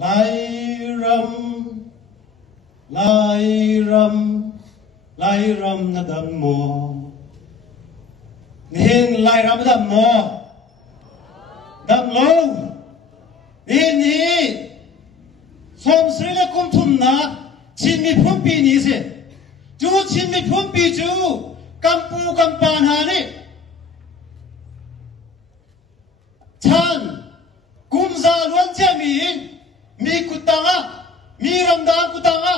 ไล่รำไล่รำไล่รำนะดัมโมนี่ไล่รำดัมโมดัมโลนี่สมศรีละกุมทุนนะชินมีพุ่มปีนี้สิจูชินมีพุ่มปีจูกัมปูกัมปานานี่ฉันกุมซาลวนเจมีกุตังะมีรำดากุตังะ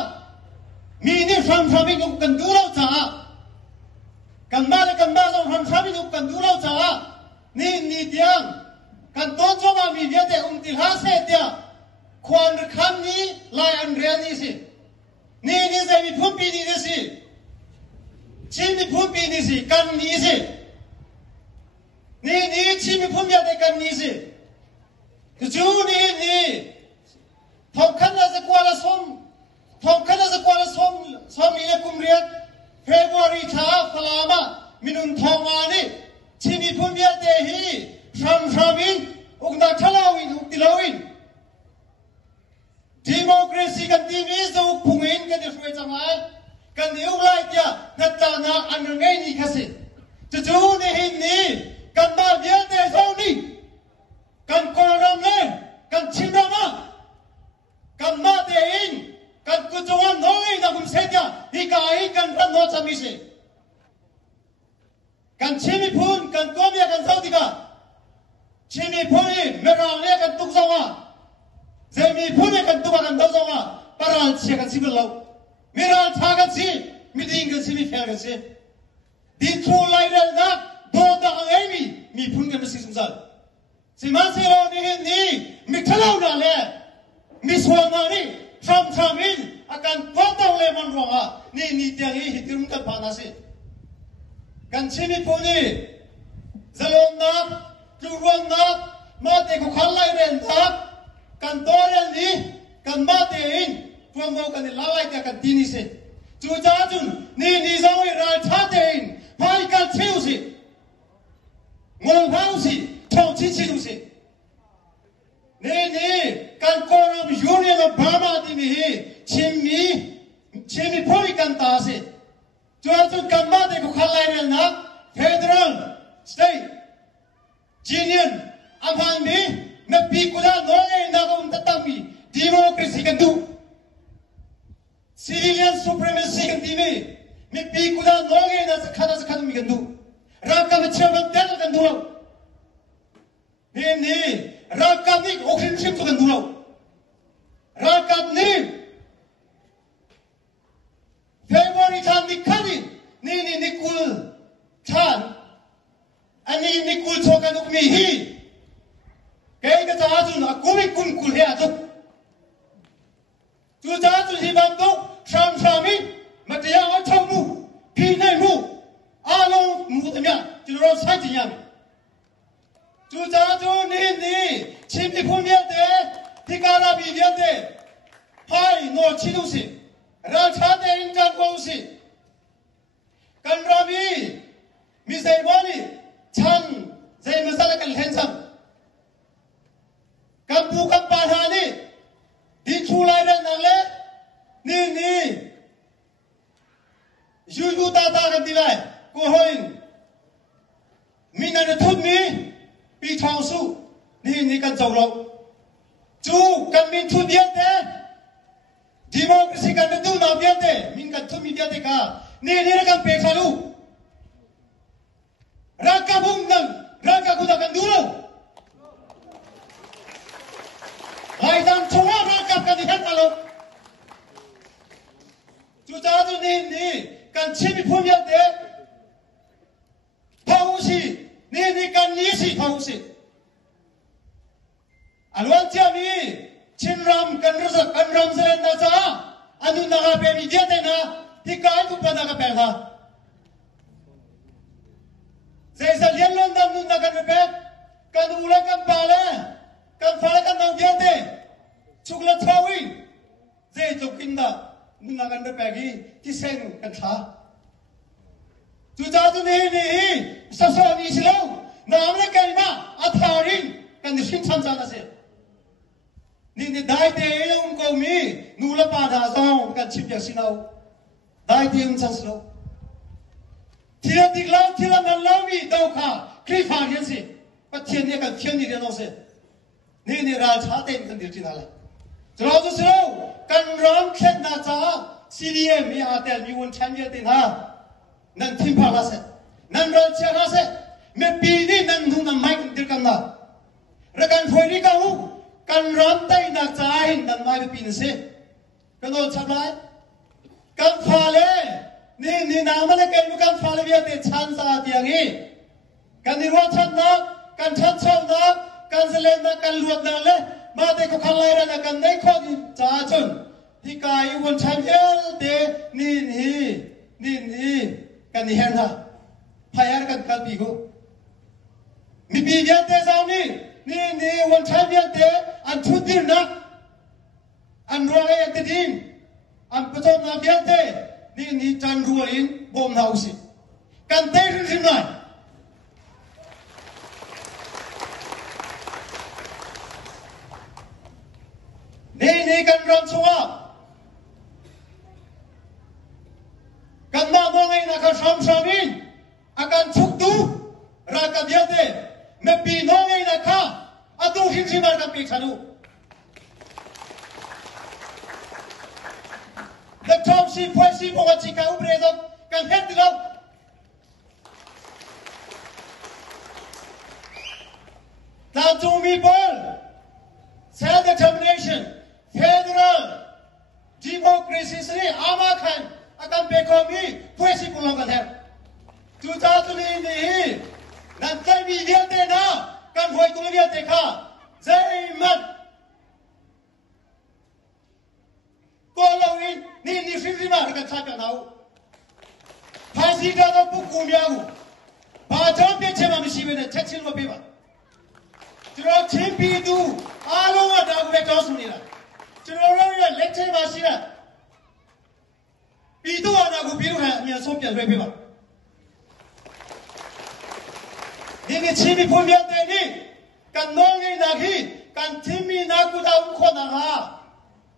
มีนี่ทำมินุกันดูเราจ้ากันมาเราทำมินุกันดูเราจ้านี่เดียงกันต้นจงอามีเดียแต่ติลฮาเสเดียควานคำนี้ลายอันเรียนนี่สินี่จะมีพุ่มปีนี่สิชิมีพุ่มปีนี่สิกันนี่สินี่ชิมีพุ่มยาแต่กันนี่สิจูนี่ทองขันจะกว่าละสมอีกุมเรียนเฟบรุรีท้าฟลามามินุนทองอานี่ชิมีพุ่มยาแต่ฮีชามอินอุกนักทลาวินอุกติลาวินDemocracy kan TV zo pungin kan dia suai jangai kan dia ulai dia nata na anengai ni kasi tuju ni kan ma dia de zo ni kan koram le kan chindama kan ma de in kan kujuan noi na kum sedia hikai kan ran no chamisi kan chimi phun kan komia kan sautika chimi phuni merang le kan tuk zawa Zemi punya kan tuh kan tahu sama paral sih kan sih belau, miral thagat sih, meeting kan sih mikir kan sih, di tulai dan nak doa angin mi pun kan mesti sungsal, si masih lo ni mikhalau dah le, miswana ni tram-tramin akan potong lemon roha, ni tiang ini hitung kan panas sih, kan sih mi punya, zalon nak, turuan nak, mati ku kalai rentak. Kan toren ni kan mate in tuamo kan lalai dia kan tini se tu jajun ni zawi ra thate in pai kan chiu si ngol hau si thau chi chi si ni kan koram union of Burma di mi chimi poi kan ta se tu jajun kan mate ko khalai rel na federal state union amhan mi na pikula noe na kung tatami democracy kan tu civilian supremacy kan timi mi pikula noe na sakana mi kan tu raka macam tel kan tu ni raka ni oksin ship kan tu raka ni February time ni kali ni kul chan ani ni kul chokan ukmi hi Kaya ka jajun aku kun kulhe aja. Tu jajun hibam tu shami matya achau mu pinai mu along mu temya tilro saji yam. Tu jajun ni chimni phumya de tikara bibya de pai no chidu si racha de injan ko si kanrabi misai wani chan zai masala kal hensam Kampu kampana ni di chulai dan nale ni juju tata kan dilai kohoin mina de thut mi pi thong su ni kan chau ro chu kan min thu dia de democracy kan tu na dia de min kan thu mi dia de ka ni kan pe khalu raka bung nang raka kuda kan dulu Lai dan cuma rakap kan dihat kalau Cuca tu ni kan cimi punya de Pausi ni kan nisi pausi Alwan jami cinram kan ram selen naja anu naga pe mi dia de na tikai tu pada ka pe ha Saya lian lon dam nu naga pe kan ulai kan pala kan fala kan nang dia de chukla thawi je chokinda nunga kan de pagi ti seng kan tha tu ja tu ni sa ni silo na amna kan na atharin kan ni sin chan jana se นี่ได้เดียวก็มีนูละปาดาซองกันชิบอย่างสิเราได้เดียวจังสิที่เราติดเราที่เรานั้นเรามีดาวขาคลิปหาเรื่องสิปัจเจียนเนี่ยกันเที่ยวนี่เรื่องน้องสินี่ราชาเต็มกันเดียวที่นั่นแหละเราจะสิเรากันร้องแค่นาจ้าซีรีส์มีอาเตลมีวันแชมป์เยอะตินะนั่นทีมพาราเสนั่นเราเชียร์ราเสเมื่อปีนี้นั่นดูนั่นไม่กันเดียวกันนะระกันถอยนี่กันหูกันร้องได้นาจ้าหินนั่นไม่เป็นปีนึงสิกันโดนชักไล่กันฟาเลนี่น้ำมันเลยกันอยู่กันฟาเลเบียเตชันซาเดียงี้กันนี่รัวชันนักกันชันชอบนักกันเสลนักกันลวดนักเลยมาเด็กเขาไล่ระนักกันได้ข้อที่จ้าจนที่กายวันแชมป์เอลเดนี่กันนี่เห็นฮะพายากันกันปีกูมีปีเดียวเตะสาวนี่วันแชมป์เอลเดอันชุดดินนะอันรวยอันดินอันประจำนาเบียเตนี่จันรวยอินบ่มหาวสิกันเตะริมไหนนี่กันรำชัวกันมามองไงนะกันซ้ำอินอาการชุกดูรักกันเดียวเตะเมื่อปีน้องไงนะข้าอาดูหินสินากันปีขันูเด็กชอบสิพวยสิพวกจิกาอุเบรดกันเฮ็ดดีแล้วถ้าจูมีบอล self determination federal democracy สิอามาขันอาการเบคอมีพวยสิกุลกันเฮ็ดจุดจ้าตุลีนี่นั่นใจมีเดียวเตนะกันพวยกุลเดียวเตค่ะใจมันตัวเราเองนี่ฟิล์มมากันชากันเอาภาษีการต้องปุ่มยาวบาจอมเป็นเชื่อมันไม่ใช่เป็นเช็คชิลมาเปล่าจุดเราเชื่อปีดูอาลูว่าดาวเวทอสุนีละจุดเราเนี่ยเล็กเชื่อมาสิละปีดูอานากูปีดูแค่มีอาสมเปลี่ยนไปเปล่านี่ชีวิตพูดเยอะแต่นี่กันน้องไอ้นักฮีกันทีมีนักกูดาวคนนะฮะ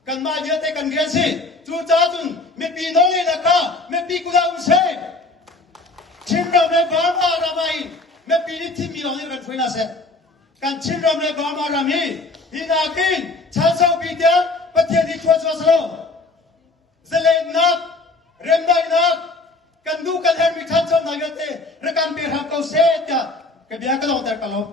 กันมาเยอะแต่กันเรียนสิจูจ้าจุนไม่ปีน้องเองนะคะไม่ปีกูดาวเซ่ชิมเราในบ้านอารามัยไม่ปีนี้ที่มีน้องเองกันช่วยนะเซ่กันชิมเราในบ้านอารามีฮินากินชั้นสองปีเดียวประเทศที่ช่วยสโลเซเลนนักเรมได้นักกันดูกันเห็นมีชั้นสองนายกเตะระกันเปรียบเขาเซ่จ้ะก็เบียร์ก็ลองแต่กันลง